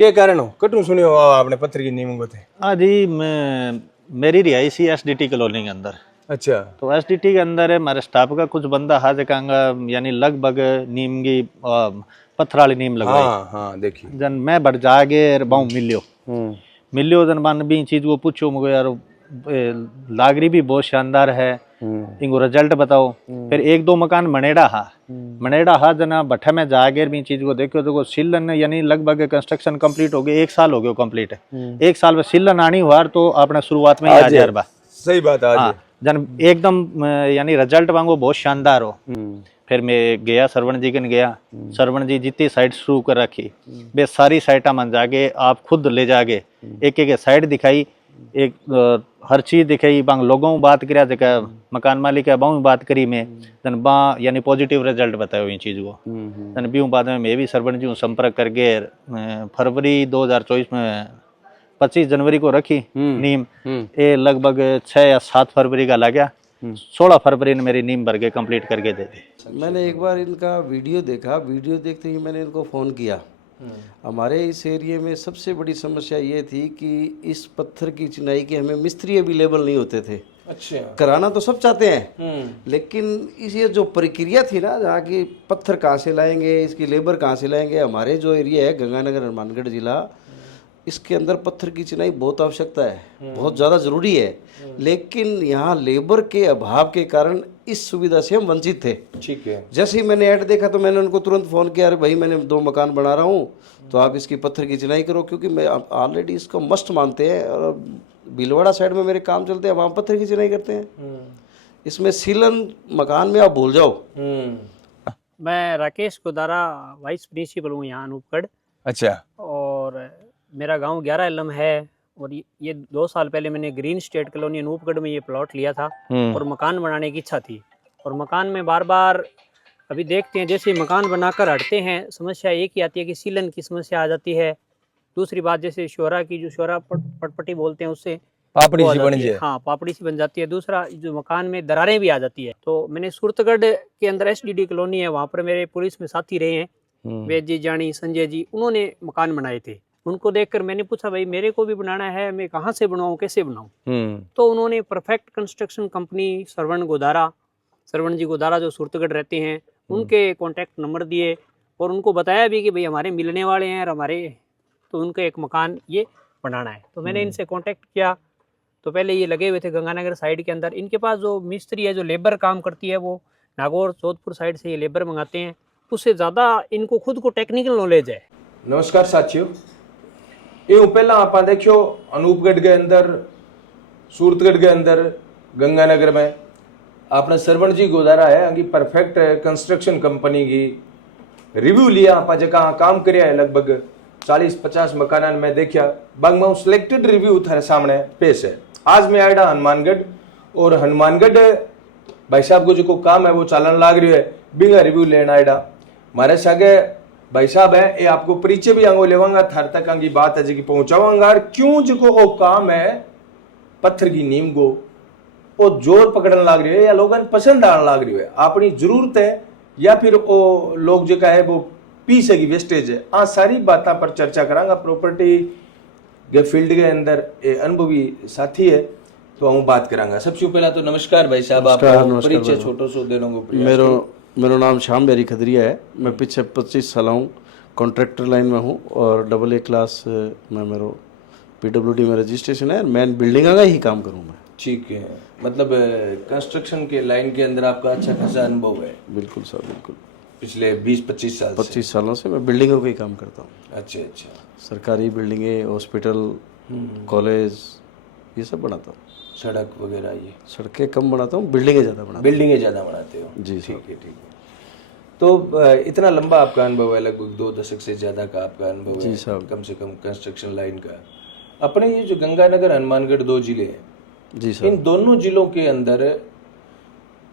के कारण हो कटू सुनियो आपने पत्थर की नीम को थे? हाँ जी, मैं मेरी रिहायशी एसडीटी कॉलोनी के अंदर। अच्छा। तो एसडीटी के अंदर है हमारे स्टाफ का कुछ बंदा हाथ कांगा यानी लगभग नीम की पत्थर वाली नीम लगवाई। हाँ हाँ देखिए। जन मैं बढ़ जागे बहु मिलियो मिलियो जन मन भी चीज को पूछो मुझे यार लागरी भी बहुत शानदार है, इनको रिजल्ट बताओ। फिर एक दो मकान मनेड़ा हा जना भट्ठा में जागे भी चीज को देखो तो सिलन यानी लगभग कंस्ट्रक्शन कंप्लीट हो गई, 1 साल हो गया कंप्लीट। 1 साल में सिलन आनी हुआ तो आपने शुरुआत में ही आ जाए बा। सही बात है। हाँ, जन एकदम यानी रिजल्ट मांगो बहुत शानदार हो। फिर मैं गया सरवण जी कन गया, सरवण जी जितनी साइट शुरू कर रखी वे सारी साइटा मन जाके आप खुद ले जाके एक एक साइट दिखाई, एक हर चीज दिखाई, बांग लोगों बात करिया जगह मकान मालिक है बाऊ बात करी मैं जन बा यानी पॉजिटिव रिजल्ट बतायो इन चीज को। जन बीऊ बाद में मैं भी सरवण जी संपर्क करके फरवरी 2024 में 25 जनवरी को रखी नीम। ये लगभग 6 या 7 फरवरी का लगा, 16 फरवरी ने मेरी नीम भर के कंप्लीट करके दे दी। मैंने एक बार इनका वीडियो देखा, वीडियो देखते ही मैंने इनको फ़ोन किया। हमारे इस एरिया में सबसे बड़ी समस्या ये थी कि इस पत्थर की चिनाई के हमें मिस्त्री अवेलेबल नहीं होते थे। अच्छा। कराना तो सब चाहते हैं लेकिन इस ये जो प्रक्रिया थी ना, जहाँ की पत्थर कहाँ से लाएंगे, इसकी लेबर कहाँ से लाएंगे। हमारे जो एरिया है गंगानगर हनुमानगढ़ जिला, इसके अंदर पत्थर की चिनाई बहुत आवश्यकता है, बहुत ज़्यादा ज़रूरी है। लेकिन यहाँ लेबर के अभाव के कारण इस सुविधा से हम वंचित थे। ठीक है। जैसे ही मैंने ऐड देखा तो मैंने उनको तुरंत फ़ोन किया, अरे भाई मैंने 2 मकान बना रहा हूँ तो आप इसकी पत्थर की चिनाई करो, क्योंकि मैं ऑलरेडी इसको मस्ट मानते हैं। और भीलवाड़ा साइड में मेरे काम चलते हैं, वहाँ पत्थर की चिनाई करते हैं। इसमें सीलन मकान में आप भूल जाओ। मैं राकेश गोदारा वाइस प्रिंसिपल हूँ यहाँ अनूपगढ़। अच्छा। और मेरा गांव 11 इलम है और ये 2 साल पहले मैंने ग्रीन स्टेट कॉलोनी अनूपगढ़ में ये प्लॉट लिया था और मकान बनाने की इच्छा थी। और मकान में बार बार अभी देखते हैं जैसे मकान बनाकर हटते हैं समस्या एक ही आती है कि सीलन की समस्या आ जाती है। दूसरी बात जैसे शोरा की जो शोरा पटपटी बोलते हैं उससे पापड़ी सी बन जाए। हाँ, पापड़ी सी बन जाती है। दूसरा जो मकान में दरारें भी आ जाती है। तो मैंने सूरतगढ़ के अंदर एसडीडी कॉलोनी है, वहाँ पर मेरे पुलिस में साथी रहे हैं वेद जी, जानी, संजय जी, उन्होंने मकान बनाए थे। उनको देखकर मैंने पूछा भाई मेरे को भी बनाना है, मैं कहाँ से बनाऊँ, कैसे बनाऊँ। तो उन्होंने परफेक्ट कंस्ट्रक्शन कंपनी सरवण जी गोदारा जो सूरतगढ़ रहते हैं उनके कॉन्टैक्ट नंबर दिए और उनको बताया भी कि भाई हमारे मिलने वाले हैं और हमारे तो उनका एक मकान ये बनाना है। तो मैंने इनसे कॉन्टैक्ट किया। तो पहले ये लगे हुए थे गंगानगर साइड के अंदर। इनके पास जो मिस्त्री है जो लेबर काम करती है वो नागौर जोधपुर साइड से ये लेबर मंगाते हैं, उससे ज़्यादा इनको खुद को टेक्निकल नॉलेज है। नमस्कार साथियों, ये पहला आप देखियो अनूपगढ़ के अंदर, सूरतगढ़ के अंदर, गंगानगर में आपने सरवण जी गोदारा है अंगी परफेक्ट कंस्ट्रक्शन कंपनी की रिव्यू लिया। आप जगह काम कराया है लगभग 40-50 मकान में देखा बाग में सिलेक्टेड रिव्यू थारे सामने पेश है। आज मैं आया हनुमानगढ़ और हनुमानगढ़ भाई साहब को जो काम है वो चालन लाग रही है, बिंगा रिव्यू लेना आया। मारे सागे भाई साहब है ये आपको परिचय भी आंगो लेवांगा, थार तक आंगी बात है जी पहुंचावांगा। क्यों जो वो काम है पत्थर की नीम को वो जोर पकड़न लाग रही है या लोगों पसंद आने लाग रही है, अपनी जरूरत है या फिर वो लोग जो है वो पीस है की वेस्टेज है। आ सारी बातों पर चर्चा करांगा। प्रॉपर्टी के फील्ड के अंदर ये अनुभवी साथी है तो हम बात करांगा। सबसे पहला तो नमस्कार भाई साहब, आपका परिचय छोटो सो देने को। मेरा नाम श्याम बेरी खदरिया है। मैं पीछे 25 साल हूँ कॉन्ट्रैक्टर लाइन में हूँ और AA क्लास में मेरा PWD में रजिस्ट्रेशन है। मैं बिल्डिंग का ही काम करूँ मैं। ठीक है, मतलब कंस्ट्रक्शन के लाइन के अंदर आपका अच्छा खासा अनुभव है। बिल्कुल सर, बिल्कुल। पिछले 20-25 साल 25 सालों से मैं बिल्डिंगों का ही काम करता हूँ। अच्छा अच्छा। सरकारी बिल्डिंगें, हॉस्पिटल, कॉलेज, ये सब बनाता हूँ। सड़क वगैरह ये सड़कें कम बनाता हूँ, बिल्डिंगें ज़्यादा बनाता हूँ। बिल्डिंगें ज़्यादा बनाते हो जी। ठीक है ठीक है। तो इतना लंबा आपका अनुभव है, लगभग 2 दशक से ज़्यादा का आपका अनुभव है। जी साहब। कम से कम कंस्ट्रक्शन लाइन का। अपने ये जो गंगानगर हनुमानगढ़ 2 जिले हैं, जी सर, इन दोनों जिलों के अंदर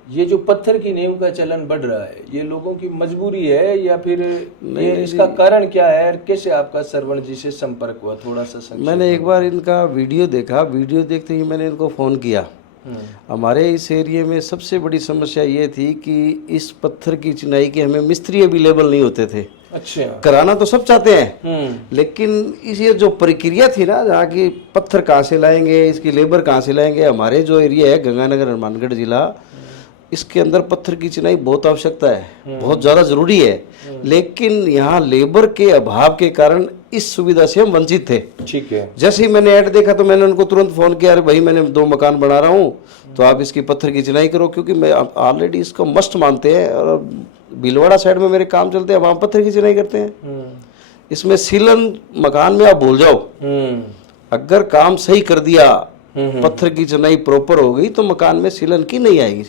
ये जो पत्थर की नींव का चलन बढ़ रहा है, ये लोगों की मजबूरी है या फिर ये इसका कारण क्या है? कैसे आपका सरवण जी से संपर्क हुआ, थोड़ा सा संक्षेप? मैंने एक बार इनका वीडियो देखा, वीडियो देखते ही मैंने इनको फ़ोन किया। हमारे इस एरिया में सबसे बड़ी समस्या ये थी कि इस पत्थर की चिनाई के हमें मिस्त्री अवेलेबल नहीं होते थे। अच्छा। कराना तो सब चाहते हैं, लेकिन इस ये जो प्रक्रिया थी ना, जहाँ की पत्थर कहाँ से लाएंगे, इसकी लेबर कहाँ से लाएंगे, हमारे जो एरिया है गंगानगर हनुमानगढ़ जिला, इसके अंदर पत्थर की चिनाई बहुत आवश्यकता है, बहुत ज़्यादा ज़रूरी है, लेकिन यहाँ लेबर के अभाव के कारण इस सुविधा से हम वंचित थे। ठीक है। जैसे ही मैंने ऐड देखा तो मैंने उनको तुरंत फ़ोन किया, अरे भाई मैंने 2 मकान बना रहा हूँ, तो आप इसकी पत्थर की चिनाई करो, क्योंकि मैं ऑलरेडी इसको मस्ट मानते हैं, और भीलवाड़ा साइड में मेरे काम चलते हैं, वहाँ पत्थर की चिनाई करते हैं। इसमें सीलन मकान में आप भूल जाओ, अगर काम सही कर दिया, पत्थर की चिनाई प्रॉपर हो गई, तो मकान में सीलन की नहीं आएगी।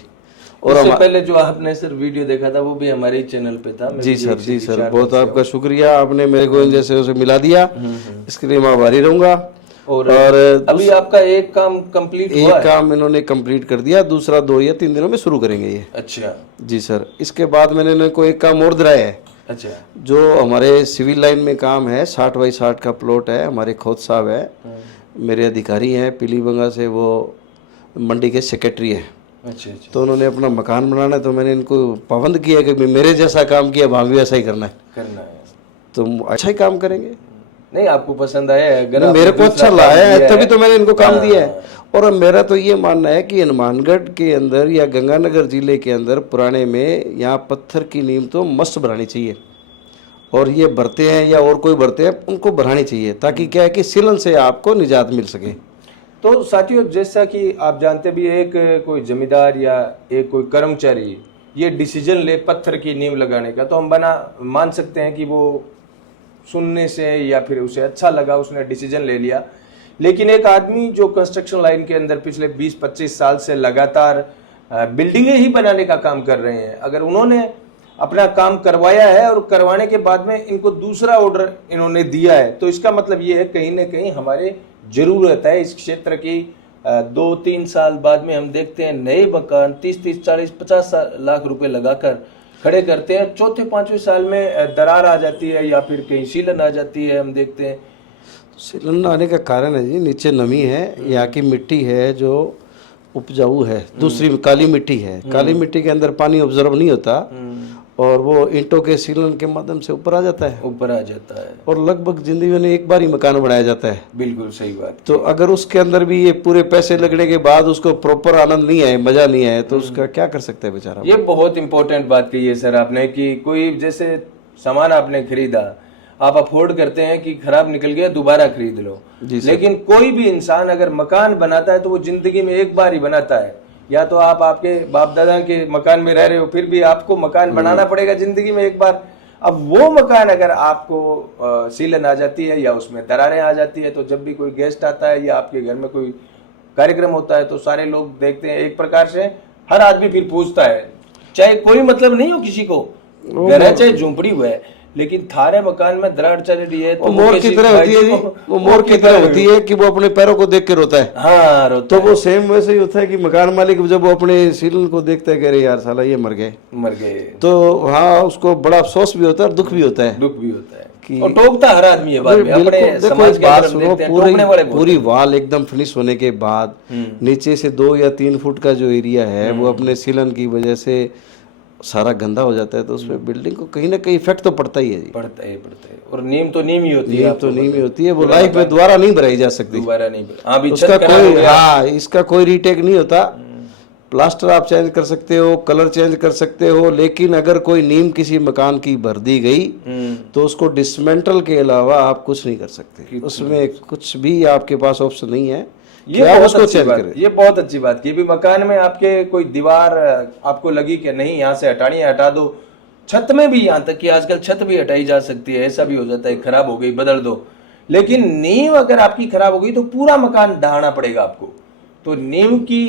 और इससे पहले जो आपने सर वीडियो देखा था वो भी हमारे ही चैनल पे था। जी सर, बहुत आपका शुक्रिया, आपने मेरे को इन जैसे उसे मिला दिया, इसके लिए मैं आभारी रहूंगा। और अभी आपका एक काम कंप्लीट हुआ है? एक काम इन्होंने कंप्लीट कर दिया, दूसरा 2 या 3 दिनों में शुरू करेंगे ये। अच्छा जी सर, इसके बाद मैंने इनको एक काम और दिलाया है। अच्छा। जो हमारे सिविल लाइन में काम है, 60 बाई 60 का प्लॉट है, हमारे खोत साहब है, मेरे अधिकारी हैं पीलीबंगा से, वो मंडी के सेक्रेटरी है। अच्छा अच्छा। तो उन्होंने अपना मकान बनाना है, तो मैंने इनको पाबंद किया कि मेरे जैसा काम किया, वहाँ भी वैसा ही करना है, तो अच्छा ही काम करेंगे। नहीं, आपको पसंद आया है? अगर मेरे को अच्छा लाया है तभी तो मैंने इनको काम दिया है। और मेरा तो ये मानना है कि हनुमानगढ़ के अंदर या गंगानगर जिले के अंदर पुराने में यहाँ पत्थर की नींव तो मस्त बनानी चाहिए, और ये भरते हैं या और कोई भरते हैं उनको बढ़ानी चाहिए, ताकि क्या है कि सीलन से आपको निजात मिल सके। तो साथियों, जैसा कि आप जानते भी, एक कोई जमींदार या एक कोई कर्मचारी ये डिसीजन ले पत्थर की नींव लगाने का, तो हम मान सकते हैं कि वो सुनने से या फिर उसे अच्छा लगा, उसने डिसीजन ले लिया। लेकिन एक आदमी जो कंस्ट्रक्शन लाइन के अंदर पिछले 20-25 साल से लगातार बिल्डिंगें ही बनाने का काम कर रहे हैं, अगर उन्होंने अपना काम करवाया है और करवाने के बाद में इनको दूसरा ऑर्डर इन्होंने दिया है, तो इसका मतलब ये है कहीं ना कहीं हमारे जरूरत है इस क्षेत्र की। 2-3 साल बाद में हम देखते हैं नए मकान 30-30, 40-50 लाख रुपए लगाकर खड़े करते हैं, 4थे-5वें साल में दरार आ जाती है या फिर कहीं सीलन आ जाती है, हम देखते हैं। सीलन आने का कारण है जी, नीचे नमी है, यहाँ की मिट्टी है जो उपजाऊ है, दूसरी काली मिट्टी है, काली मिट्टी के अंदर पानी ऑब्जर्व नहीं होता, और वो ईंटों के सीलन के माध्यम से ऊपर आ जाता है, और लगभग जिंदगी में एक बार ही मकान बनाया जाता है। बिल्कुल सही बात। तो अगर उसके अंदर भी ये पूरे पैसे लगने के बाद उसको प्रॉपर आनंद नहीं आए, मजा नहीं आए, तो उसका क्या कर सकता है बेचारा। ये बहुत इंपॉर्टेंट बात कही है सर आपने, कि कोई जैसे सामान आपने खरीदा, आप अफोर्ड करते हैं कि खराब निकल गया दोबारा खरीद लो, लेकिन कोई भी इंसान अगर मकान बनाता है तो वो जिंदगी में एक बार ही बनाता है। या तो आप आपके बाप दादा के मकान में रह रहे हो, फिर भी आपको मकान बनाना पड़ेगा जिंदगी में एक बार। अब वो मकान अगर आपको सीलन आ जाती है या उसमें दरारें आ जाती है, तो जब भी कोई गेस्ट आता है या आपके घर में कोई कार्यक्रम होता है, तो सारे लोग देखते हैं, एक प्रकार से हर आदमी फिर पूछता है, चाहे कोई मतलब नहीं हो किसी को, घर है चाहे झोंपड़ी हुआ है, लेकिन थारे मकान में दरार चल रही है तो मोर की तरह होती है जी, वो मोर की तरह होती है कि वो अपने पैरों को देख के रोता है। हाँ, रोता तो वो सेम वैसे ही होता है कि मकान मालिक जब वो अपने सीलन को देखता है, कह रहे यार साला ये मर गए, तो हाँ उसको बड़ा अफसोस भी होता है और दुख भी होता है और टोकता हर आदमी है बाद में। अपने समाज के बात सुनो, पूरी वाल एकदम फिनिश होने के बाद नीचे से 2 या 3 फुट का जो एरिया है वो अपने सीलन की वजह से सारा गंदा हो जाता है, तो उसमें बिल्डिंग को कहीं ना कहीं इफेक्ट तो पड़ता ही है जी। पड़ता है। और नीम तो नीम ही होती है, तो नीम ही होती है, वो लाइफ में दोबारा नहीं भराई जा सकती, दोबारा नहीं। उसका कोई इसका कोई रीटेक नहीं होता। प्लास्टर आप चेंज कर सकते हो, कलर चेंज कर सकते हो, लेकिन अगर कोई नीम किसी मकान की भर दी गई तो उसको डिसमेंटल के अलावा आप कुछ नहीं कर सकते, उसमें कुछ भी आपके पास ऑप्शन नहीं है। ये बहुत अच्छी बात की भी। मकान में आपके कोई दीवार आपको लगी कि नहीं यहाँ से हटानी है, हटा दो। छत में भी, यहाँ तक कि आजकल छत भी हटाई जा सकती है, ऐसा भी हो जाता है, खराब हो गई बदल दो। लेकिन नींव अगर आपकी खराब हो गई तो पूरा मकान ढहाना पड़ेगा आपको। तो नींव की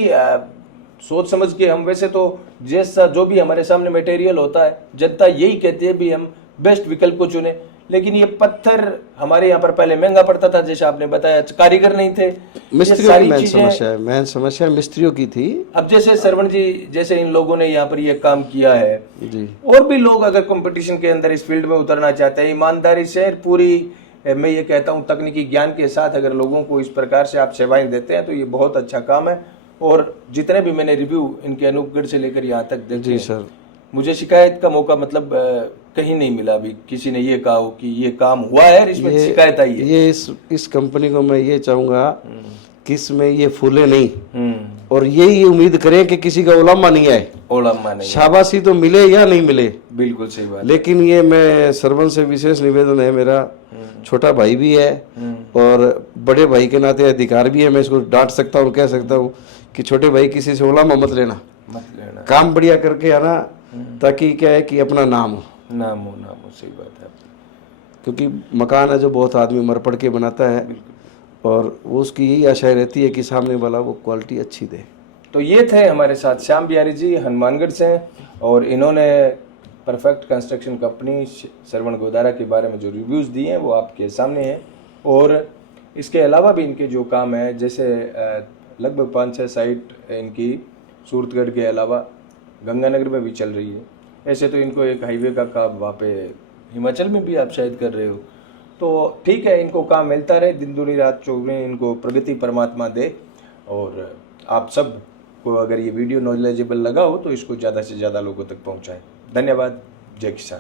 सोच समझ के हम, वैसे तो जैसा जो भी हमारे सामने मटेरियल होता है, जनता यही कहती है भी हम बेस्ट विकल्प को चुने, लेकिन ये पत्थर हमारे यहाँ पर पहले महंगा पड़ता था, जैसे आपने बताया, कारीगर नहीं थे। मिस्त्रियों की मेन समस्या मिस्त्रियों की थी। अब जैसे सरवण जी जैसे इन लोगों ने यहाँ पर ये काम किया है जी, और भी लोग अगर कंपटीशन के अंदर इस फील्ड में उतरना चाहते हैं, ईमानदारी से पूरी, मैं ये कहता हूँ तकनीकी ज्ञान के साथ अगर लोगों को इस प्रकार से आप सेवाएं देते हैं, तो ये बहुत अच्छा काम है। और जितने भी मैंने रिव्यू इनके अनूपगढ़ से लेकर यहाँ तक देखे जी सर, मुझे शिकायत का मौका मतलब कहीं नहीं मिला अभी किसी ने ये कहा हो कि ये काम हुआ है और इसमें शिकायत आई है। ये इस कंपनी को मैं ये चाहूँगा कि इसमें ये फूले नहीं, और यही उम्मीद करें कि किसी का उलामा नहीं आए। ओलम्मा नहीं, शाबाशी तो मिले या नहीं मिले, बिल्कुल सही बात। लेकिन ये मैं सरवन से विशेष निवेदन है, मेरा छोटा भाई भी है और बड़े भाई के नाते अधिकार भी है, मैं इसको डांट सकता हूँ, कह सकता हूँ कि छोटे भाई किसी से उलामा मत लेना, काम बढ़िया करके आना, ताकि क्या है कि अपना नाम हो, नाम हो सही बात है। क्योंकि मकान है जो बहुत आदमी मर पड़ के बनाता है, और वो उसकी यही आशा रहती है कि सामने वाला वो क्वालिटी अच्छी दे। तो ये थे हमारे साथ श्याम बिहारी जी, हनुमानगढ़ से, और इन्होंने परफेक्ट कंस्ट्रक्शन कंपनी श्रवण गोदारा के बारे में जो रिव्यूज़ दिए हैं वो आपके सामने हैं। और इसके अलावा भी इनके जो काम है, जैसे लगभग 5-6 साइट इनकी सूरतगढ़ के अलावा गंगानगर में भी चल रही है। ऐसे तो इनको एक हाईवे का काम वहाँ पे हिमाचल में भी आप शायद कर रहे हो। तो ठीक है, इनको काम मिलता रहे, दिन दूनी रात चौगुनी इनको प्रगति परमात्मा दे। और आप सब को अगर ये वीडियो नॉलेजेबल लगा हो तो इसको ज़्यादा से ज़्यादा लोगों तक पहुँचाएं। धन्यवाद। जय किसान।